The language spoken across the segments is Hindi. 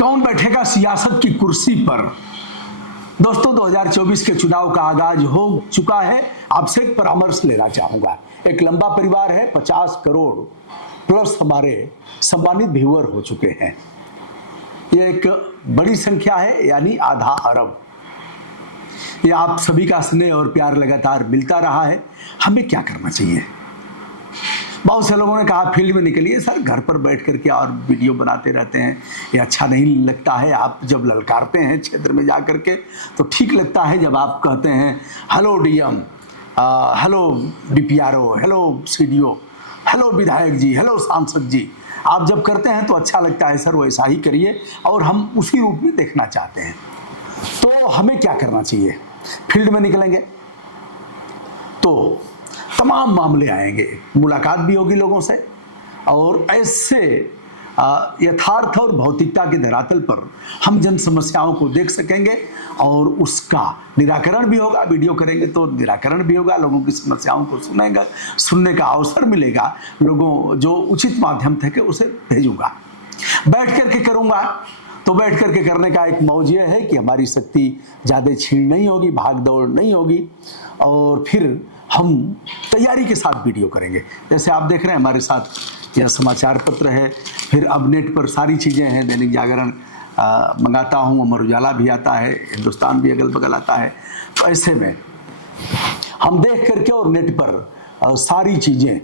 कौन बैठेगा सियासत की कुर्सी पर। दोस्तों 2024 के चुनाव का आगाज हो चुका है। आपसे एक परामर्श लेना चाहूंगा। एक लंबा परिवार है, 50 करोड़ प्लस हमारे सम्मानित व्यूअर हो चुके हैं। ये एक बड़ी संख्या है, यानी आधा अरब। ये आप सभी का स्नेह और प्यार लगातार मिलता रहा है। हमें क्या करना चाहिए? बहुत से लोगों ने कहा फील्ड में निकलिए सर, घर पर बैठ करके और वीडियो बनाते रहते हैं, ये अच्छा नहीं लगता है। आप जब ललकारते हैं क्षेत्र में जा करके तो ठीक लगता है। जब आप कहते हैं hello DM, hello DPRO, hello CDO, hello विधायक जी, हेलो सांसद जी, आप जब करते हैं तो अच्छा लगता है। सर वैसा ही करिए, और हम उसी रूप में देखना चाहते हैं। तो हमें क्या करना चाहिए? फील्ड में निकलेंगे तो तमाम मामले आएंगे, मुलाकात भी होगी लोगों से, और ऐसे यथार्थ और भौतिकता के धरातल पर हम जन समस्याओं को देख सकेंगे और उसका निराकरण भी होगा। वीडियो करेंगे तो निराकरण भी होगा, लोगों की समस्याओं को सुनने का अवसर मिलेगा। लोगों जो उचित माध्यम थे कि उसे भेजूंगा। बैठ करके करूंगा तो बैठ करके करने का एक मौज यह है कि हमारी शक्ति ज़्यादा छीन नहीं होगी, भाग दौड़ नहीं होगी, और फिर हम तैयारी के साथ वीडियो करेंगे। जैसे आप देख रहे हैं हमारे साथ यह समाचार पत्र है, फिर अब नेट पर सारी चीज़ें हैं। दैनिक जागरण मंगाता हूँ, अमर उजाला भी आता है, हिंदुस्तान भी अगल बगल आता है। तो ऐसे में हम देख करके और नेट पर सारी चीज़ें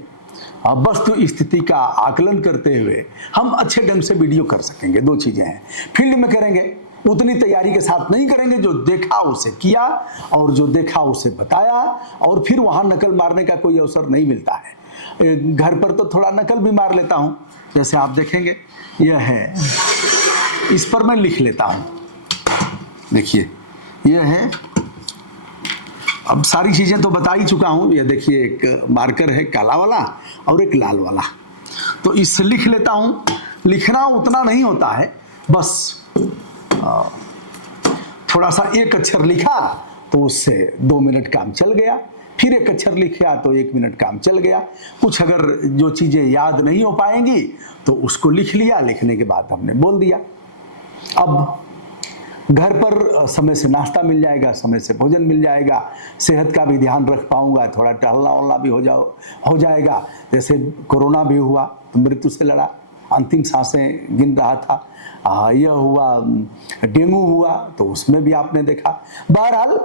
वस्तु स्थिति का आकलन करते हुए हम अच्छे ढंग से वीडियो कर सकेंगे। दो चीज़ें हैं, फील्ड में करेंगे उतनी तैयारी के साथ नहीं करेंगे, जो देखा उसे किया और जो देखा उसे बताया, और फिर वहाँ नकल मारने का कोई अवसर नहीं मिलता है। घर पर तो थोड़ा नकल भी मार लेता हूँ, जैसे आप देखेंगे यह है, इस पर मैं लिख लेता हूँ। देखिए यह है, अब सारी चीज़ें तो बता ही चुका हूँ। ये देखिए एक मार्कर है काला वाला और एक लाल वाला, तो इससे लिख लेता हूँ। लिखना उतना नहीं होता है, बस थोड़ा सा एक अक्षर लिखा तो उससे 2 मिनट काम चल गया, फिर एक अक्षर लिखा तो 1 मिनट काम चल गया। कुछ अगर जो चीज़ें याद नहीं हो पाएंगी तो उसको लिख लिया, लिखने के बाद हमने बोल दिया। अब घर पर समय से नाश्ता मिल जाएगा, समय से भोजन मिल जाएगा, सेहत का भी ध्यान रख पाऊंगा, थोड़ा टहलना वहलना भी हो जाएगा। जैसे कोरोना भी हुआ तो मृत्यु से लड़ा, अंतिम सांसें गिन रहा था। यह हुआ, डेंगू हुआ तो उसमें भी आपने देखा। बहरहाल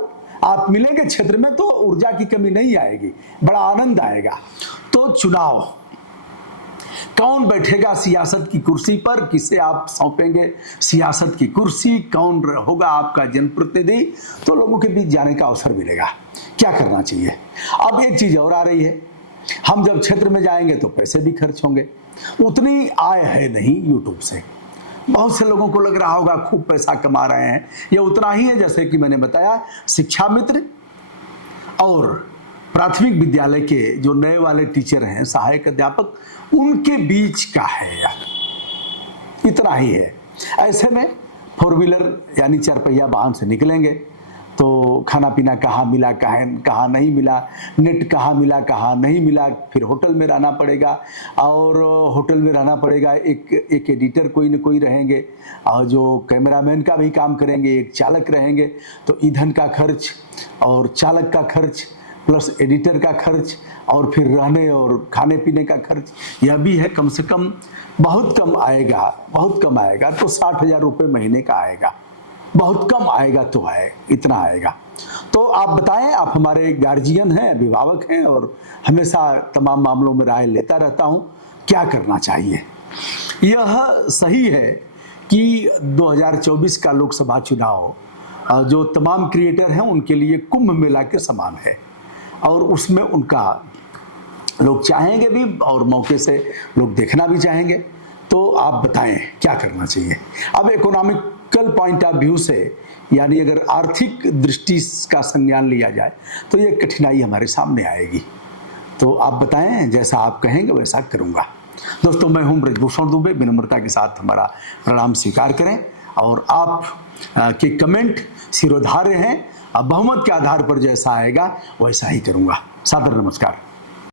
आप मिलेंगे क्षेत्र में तो ऊर्जा की कमी नहीं आएगी, बड़ा आनंद आएगा। तो चुनाव, कौन बैठेगा सियासत की कुर्सी पर, किसे आप सौंपेंगे सियासत की कुर्सी, कौन होगा आपका जनप्रतिनिधि, तो लोगों के बीच जाने का अवसर मिलेगा। क्या करना चाहिए? अब एक चीज और आ रही है, हम जब क्षेत्र में जाएंगे तो पैसे भी खर्च होंगे। उतनी आय है नहीं यूट्यूब से। बहुत से लोगों को लग रहा होगा खूब पैसा कमा रहे हैं, यह उतना ही है जैसे कि मैंने बताया शिक्षा मित्र और प्राथमिक विद्यालय के जो नए वाले टीचर हैं, सहायक अध्यापक, उनके बीच का है यार, इतना ही है। ऐसे में 4 व्हीलर यानी 4 पहिया वाहन से निकलेंगे तो खाना पीना कहाँ मिला, कहाँ नहीं मिला, नेट कहाँ मिला, कहाँ नहीं मिला, फिर होटल में रहना पड़ेगा, और होटल में रहना पड़ेगा। एक एडिटर कोई न कोई रहेंगे, और जो कैमरामैन का भी काम करेंगे, एक चालक रहेंगे। तो ईंधन का खर्च और चालक का खर्च प्लस एडिटर का खर्च और फिर रहने और खाने पीने का खर्च, यह भी है। कम से कम बहुत कम आएगा, बहुत कम आएगा तो 60,000 रुपये महीने का आएगा। बहुत कम आएगा तो इतना आएगा। तो आप बताएं, आप हमारे गार्जियन हैं, अभिभावक हैं, और हमेशा तमाम मामलों में राय लेता रहता हूं, क्या करना चाहिए? यह सही है कि 2024 का लोकसभा चुनाव जो तमाम क्रिएटर हैं उनके लिए कुंभ मेला के समान है, और उसमें उनका लोग चाहेंगे भी और मौके से लोग देखना भी चाहेंगे। तो आप बताएं क्या करना चाहिए? अब इकोनॉमिकल पॉइंट ऑफ व्यू से, यानी अगर आर्थिक दृष्टि का संज्ञान लिया जाए तो ये कठिनाई हमारे सामने आएगी। तो आप बताएं, जैसा आप कहेंगे वैसा करूंगा। दोस्तों मैं हूं ब्रजभूषण दुबे, विनम्रता के साथ हमारा प्रणाम स्वीकार करें, और आप के कमेंट सिरोधार्य हैं। अब बहुमत के आधार पर जैसा आएगा वैसा ही करूंगा। सादर नमस्कार।